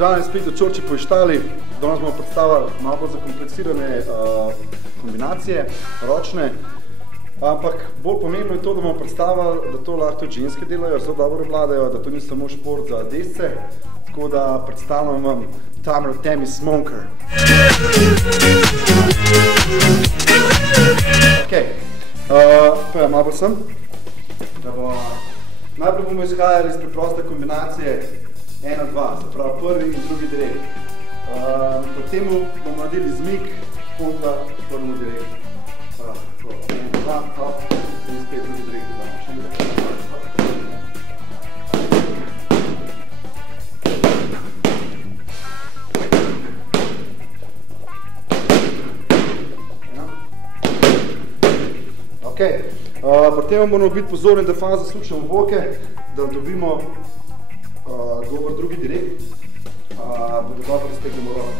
Pozdravljeni spet v Čorči po Ištali. Danes bomo predstavili malo bolj zakomplicirane kombinacije, ročne. Ampak bolj pomembno je to, da bomo predstavili, da to lahko tudi ženske delajo, zelo dobro obvladajo, da to ni samo šport za desce. Tako da predstavljam vam Tamara Temis Monker. Malo bolj sem. Najprej bomo izhajali iz preproste kombinacije 1-2, se pravi prvi in drugi direkt. Potem bomo naredili zmik kontra prvemu direktu. 1-2, hop, in spet drugi direkt dodamo. Še enkrat. Potem moramo biti pozorni, da fazo slučamo boke, da dobimo dober drugi direkt, da dobro raztegnemo roko.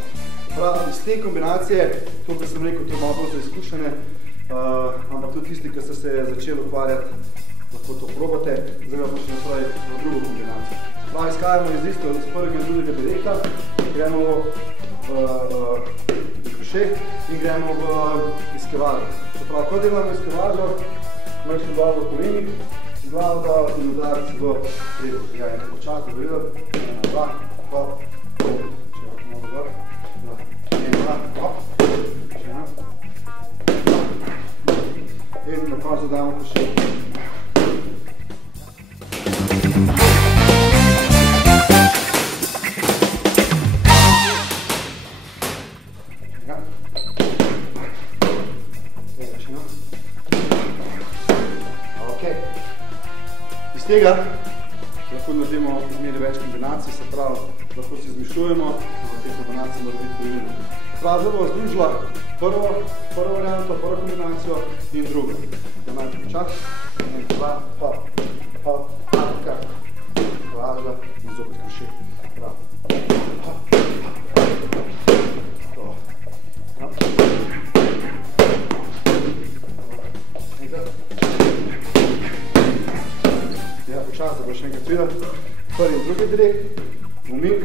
Prav, iz te kombinacije, to, kar sem rekel, to je malo bolj za izkušene, ampak tudi tisti, ki ste se začeli ukvarjati, lahko to probate, zdaj pa še naprej v drugo kombinacijo. Prav, izhajamo iz prvega in drugega direkta, gremo v koše in gremo v izkevažo. Se pravi, ko delamo izkevažo, Mršli dol v kolenik, glavo dol in udarc v levo. Ja, in počasi videti. 1, 2, hop, hop. Še malo dol. 1, 2, hop. Še ena. In na koncu damo koše. Iz tega lahko naredimo zmeraj več kombinacij, se pravi, lahko si izmišljujemo, v te kombinacije mora biti pravilno. Prav, zdaj bomo združila prvo varianto, prvo kombinacijo in drugo. Da najprej počas, 1, 2, hop, hop, uppercut, važa in zopet koše. Prav. Počas, da bo še enkrat videti. Prvi in drugi direkt, umik,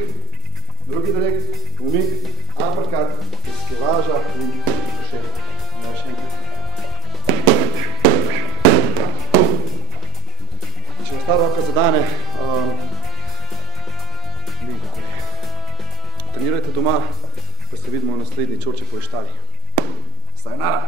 drugi direkt, umik, uppercut, izkevaža in koše. Še enkrat. Če vas ta roka zadane, ne vem kako je. Trenirajte doma, pa se vidimo v naslednji Čorči po Ištali. Sayonara!